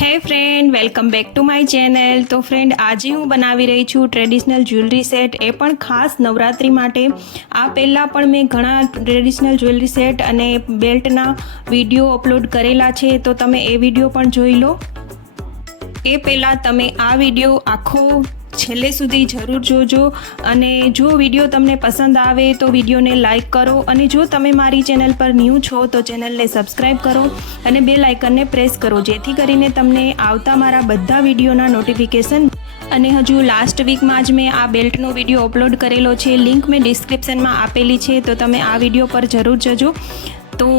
હે friend, welcome back to my channel. તો ફ્રેન્ડ, આજે હું બનાવી રહી છું ટ્રેડિશનલ જ્વેલરી સેટ, એ પણ ખાસ નવરાત્રિ માટે। આ પહેલાં પણ મેં ઘણા ટ્રેડિશનલ જ્વેલરી સેટ અને બેલ્ટના વિડીયો અપલોડ કરેલા છે, તો તમે એ વિડીયો પણ જોઈ લો। એ પહેલાં તમે આ વિડીયો આખો છેલ્લે સુધી જરૂર જોજો, અને જો વિડીયો તમને પસંદ આવે તો વિડીયોને લાઇક કરો, અને જો તમે મારી ચેનલ પર ન્યૂ છો તો ચેનલને સબસ્ક્રાઈબ કરો અને બેલ આઇકનને પ્રેસ કરો, જેથી કરીને તમને આવતા મારા બધા વિડીયોના નોટિફિકેશન। અને હજુ લાસ્ટ વીકમાં જ મેં આ બેલ્ટનો વિડીયો અપલોડ કરેલો છે, લિંક મેં ડિસ્ક્રિપ્શનમાં આપેલી છે, તો તમે આ વિડીયો પર જરૂર જજો। તો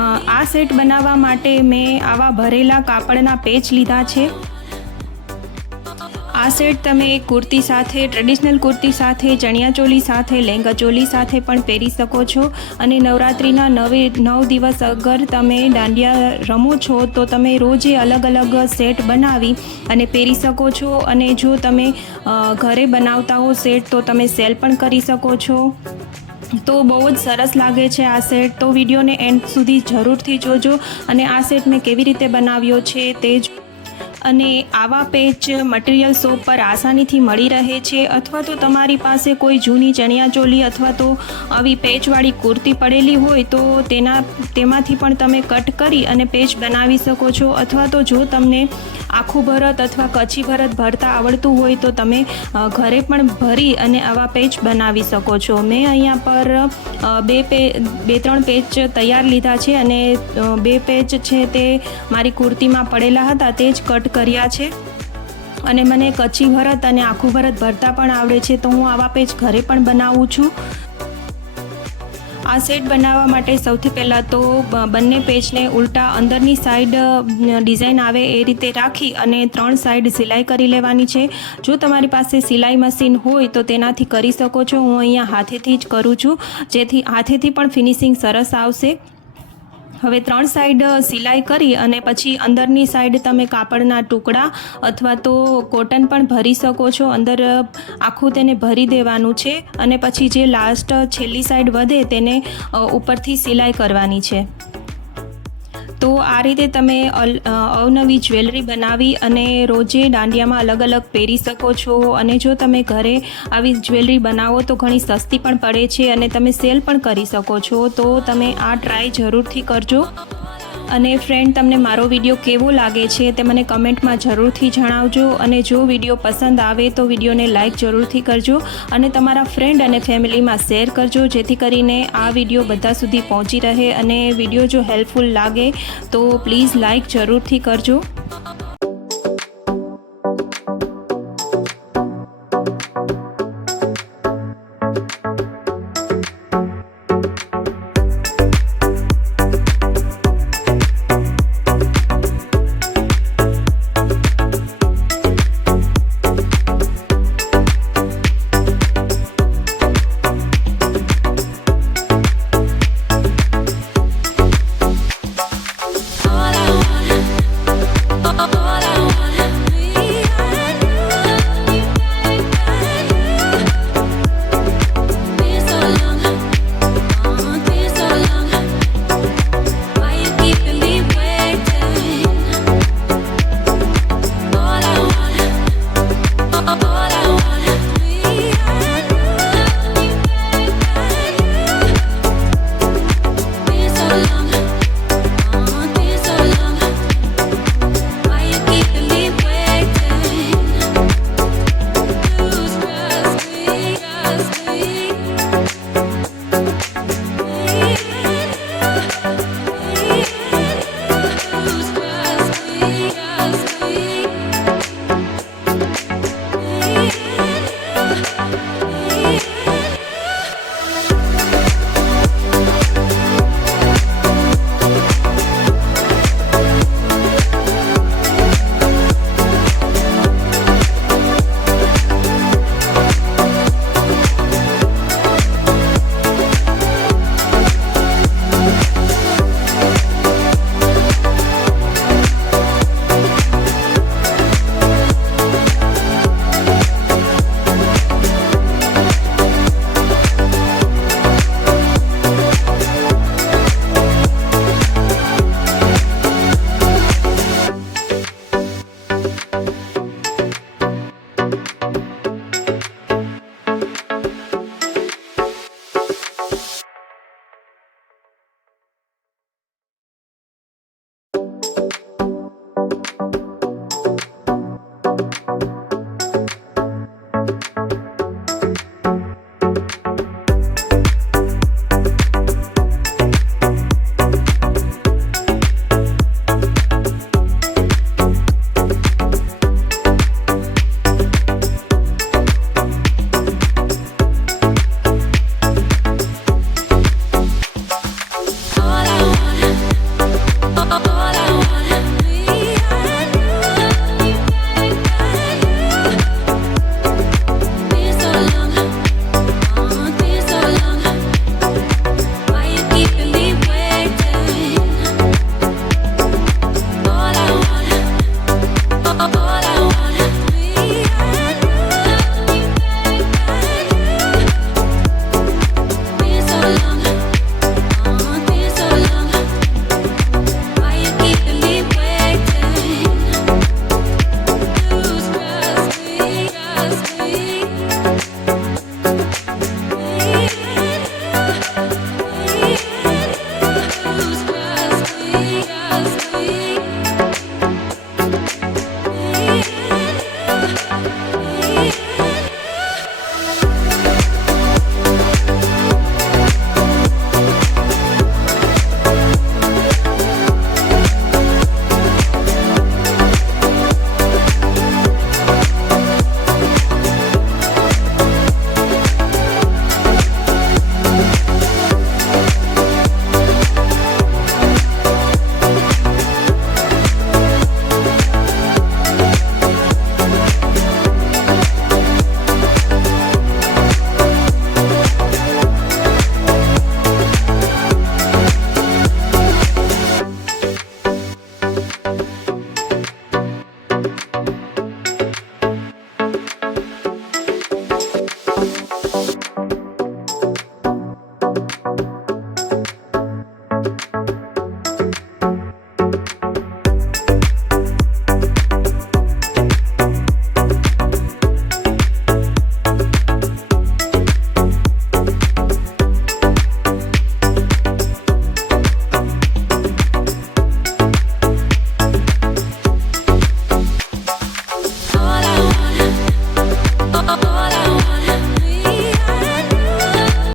આ સેટ બનાવવા માટે મેં આવા ભરેલા કાપડના પેચ લીધા છે। આ સેટ તમે કુર્તી સાથે, ટ્રેડિશનલ કુર્તી સાથે, ચણિયાચોલી સાથે, લહેંગા ચોલી સાથે પણ પહેરી શકો છો। અને નવરાત્રિના 9 દિવસ અગર તમે દાંડિયા રમો છો તો તમે રોજે અલગ અલગ સેટ બનાવી અને પહેરી શકો છો। અને જો તમે ઘરે બનાવતા હો સેટ તો તમે સેલ પણ કરી શકો છો। તો બહુ જ સરસ લાગે છે આ સેટ, તો વિડીયોને એન્ડ સુધી જરૂરથી જોજો અને આ સેટ મેં કેવી રીતે બનાવ્યો છે તે જ। અને આવા પેચ મટીરિયલ શોપ પર આસાનીથી મળી રહે છે, અથવા તો તમારી પાસે કોઈ જૂની ચણિયાચોલી અથવા તો આવી પેચવાળી કુર્તી પડેલી હોય તો તેમાંથી પણ તમે કટ કરી અને પેચ બનાવી શકો છો। અથવા તો જો તમને આખું ભરત અથવા કચ્છી ભરત ભરતા આવડતું હોય તો તમે ઘરે પણ ભરી અને આવા પેચ બનાવી શકો છો। મેં અહીંયા પર બે ત્રણ પેચ તૈયાર લીધા છે, અને 2 પેચ છે તે મારી કુર્તીમાં પડેલા હતા તે જ કટ કર્યા છે। અને મને કચ્છી ભરત અને આખું ભરત ભરતા પણ આવડે છે, તો હું આવા પેચ ઘરે પણ બનાવું છું। આ સેટ બનાવવા માટે સૌથી પહેલાં તો બંને પેચને ઉલટા અંદરની સાઈડ ડિઝાઇન આવે એ રીતે રાખી અને 3 સાઈડ સિલાઈ કરી લેવાની છે। જો તમારી પાસે સિલાઈ મશીન હોય તો તેનાથી કરી શકો છો, હું અહીંયા હાથેથી જ કરું છું, જેથી હાથેથી પણ ફિનિશિંગ સરસ આવશે। હવે 3 સાઈડ સિલાઈ કરી અને પછી અંદરની સાઈડ તમે કાપડના ટુકડા અથવા તો કોટન પણ ભરી શકો છો, અંદર આખું તેને ભરી દેવાનું છે, અને પછી જે લાસ્ટ છેલ્લી સાઈડ વધે તેને ઉપરથી સિલાઈ કરવાની છે। તો આ રીતે તમે અવનવી જ્વેલરી બનાવી અને રોજે દાંડિયામાં અલગ અલગ પહેરી શકો છો। અને જો તમે ઘરે આવી જ્વેલરી બનાવો તો ઘણી સસ્તી પણ પડે છે અને તમે સેલ પણ કરી શકો છો, તો તમે આ ટ્રાય જરૂરથી કરજો। અને ફ્રેન્ડ, તમને મારો વિડીયો કેવો લાગે છે તે મને કમેન્ટમાં જરૂરથી જણાવજો, અને જો વિડીયો પસંદ આવે તો વિડીયોને લાઇક જરૂરથી કરજો અને તમારા ફ્રેન્ડ અને ફેમિલીમાં શેર કરજો, જેથી કરીને આ વિડીયો બધા સુધી પહોંચી રહે। અને વિડીયો જો હેલ્પફુલ લાગે તો પ્લીઝ લાઇક જરૂરથી કરજો।